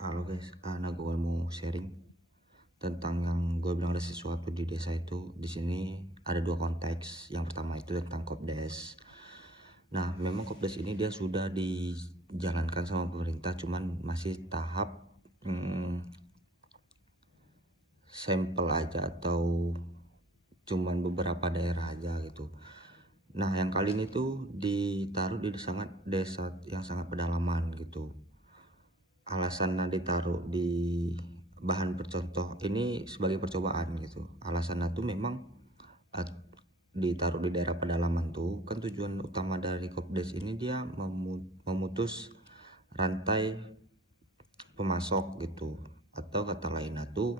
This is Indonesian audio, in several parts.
Halo guys, nah gue mau sharing tentang yang gue bilang ada sesuatu di desa itu. Di sini ada dua konteks. Yang pertama itu tentang Kopdes. Nah, memang Kopdes ini dia sudah dijalankan sama pemerintah, cuman masih tahap sampel aja atau cuman beberapa daerah aja gitu. Nah, yang kali ini tuh ditaruh di desa yang sangat pedalaman gitu. Alasannya ditaruh di bahan percontoh ini sebagai percobaan gitu. Alasannya tuh memang uh, ditaruh di daerah pedalaman tuh kan tujuan utama dari Kopdes ini dia memutus rantai pemasok gitu, atau kata lainnya tuh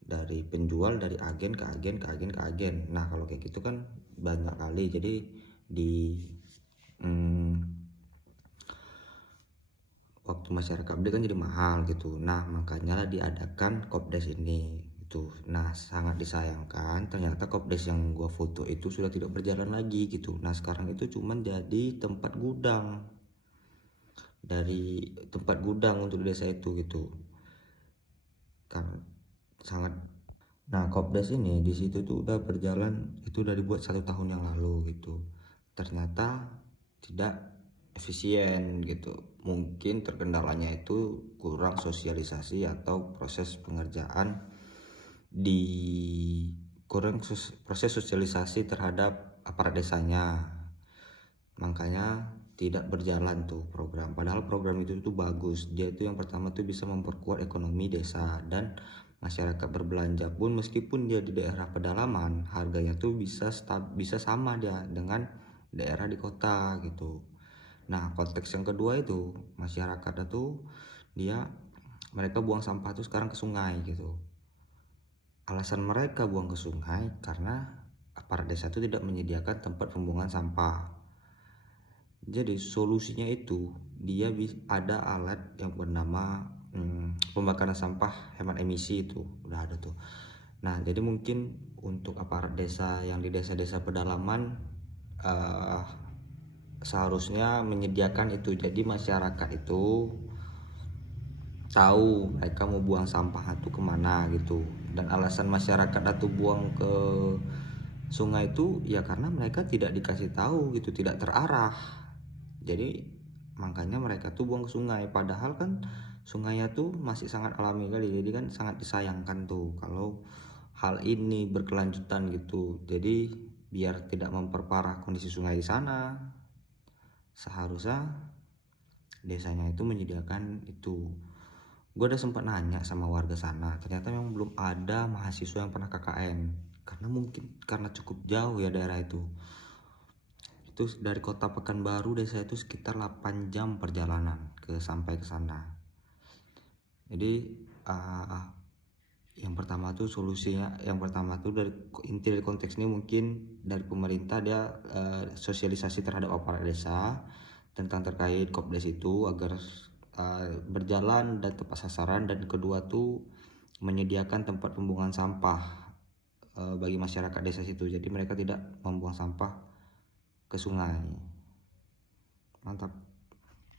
dari penjual, dari agen ke agen ke agen ke agen. Nah, kalau kayak gitu kan banyak kali, jadi di waktu masyarakat beli kan jadi mahal gitu. Nah, makanya diadakan Kopdes ini gitu. Nah, sangat disayangkan ternyata Kopdes yang gua foto itu sudah tidak berjalan lagi gitu. Nah, sekarang itu cuman jadi tempat gudang, dari tempat gudang untuk desa itu gitu kan. Sangat. Nah, Kopdes ini di situ tuh udah berjalan, itu udah dibuat 1 tahun yang lalu gitu. Ternyata tidak efisien gitu. Mungkin terkendalanya itu kurang sosialisasi atau proses pengerjaan di proses sosialisasi terhadap aparat desanya. Makanya tidak berjalan tuh program. Padahal program itu tuh bagus. Dia itu yang pertama tuh bisa memperkuat ekonomi desa, dan masyarakat berbelanja pun meskipun dia di daerah pedalaman, harganya tuh bisa sama dia dengan daerah di kota gitu. Nah, konteks yang kedua itu masyarakat itu mereka buang sampah tuh sekarang ke sungai gitu. Alasan mereka buang ke sungai karena aparat desa itu tidak menyediakan tempat pembuangan sampah. Jadi solusinya itu dia ada alat yang bernama pembakaran sampah hemat emisi, itu udah ada tuh. Nah, jadi mungkin untuk aparat desa yang di desa-desa pedalaman seharusnya menyediakan itu. Jadi masyarakat itu tahu mereka mau buang sampah itu kemana gitu. Dan alasan masyarakat itu buang ke sungai itu ya karena mereka tidak dikasih tahu gitu, tidak terarah. Jadi makanya mereka tuh buang ke sungai, padahal kan sungainya tuh masih sangat alami kali. Jadi kan sangat disayangkan tuh kalau hal ini berkelanjutan gitu. Jadi biar tidak memperparah kondisi sungai di sana, seharusnya desanya itu menyediakan itu. Gue udah sempat nanya sama warga sana, ternyata memang belum ada mahasiswa yang pernah KKN, karena mungkin karena cukup jauh ya daerah itu dari kota Pekanbaru desa itu sekitar 8 jam perjalanan sampai ke sana. Jadi yang pertama tuh dari inti dari konteks ini mungkin dari pemerintah dia sosialisasi terhadap aparat desa tentang terkait Kopdes itu agar berjalan dan tepat sasaran, dan kedua tuh menyediakan tempat pembuangan sampah bagi masyarakat desa situ, jadi mereka tidak membuang sampah ke sungai. Mantap.